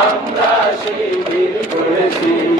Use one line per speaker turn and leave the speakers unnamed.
আমরা শিবির করেছি।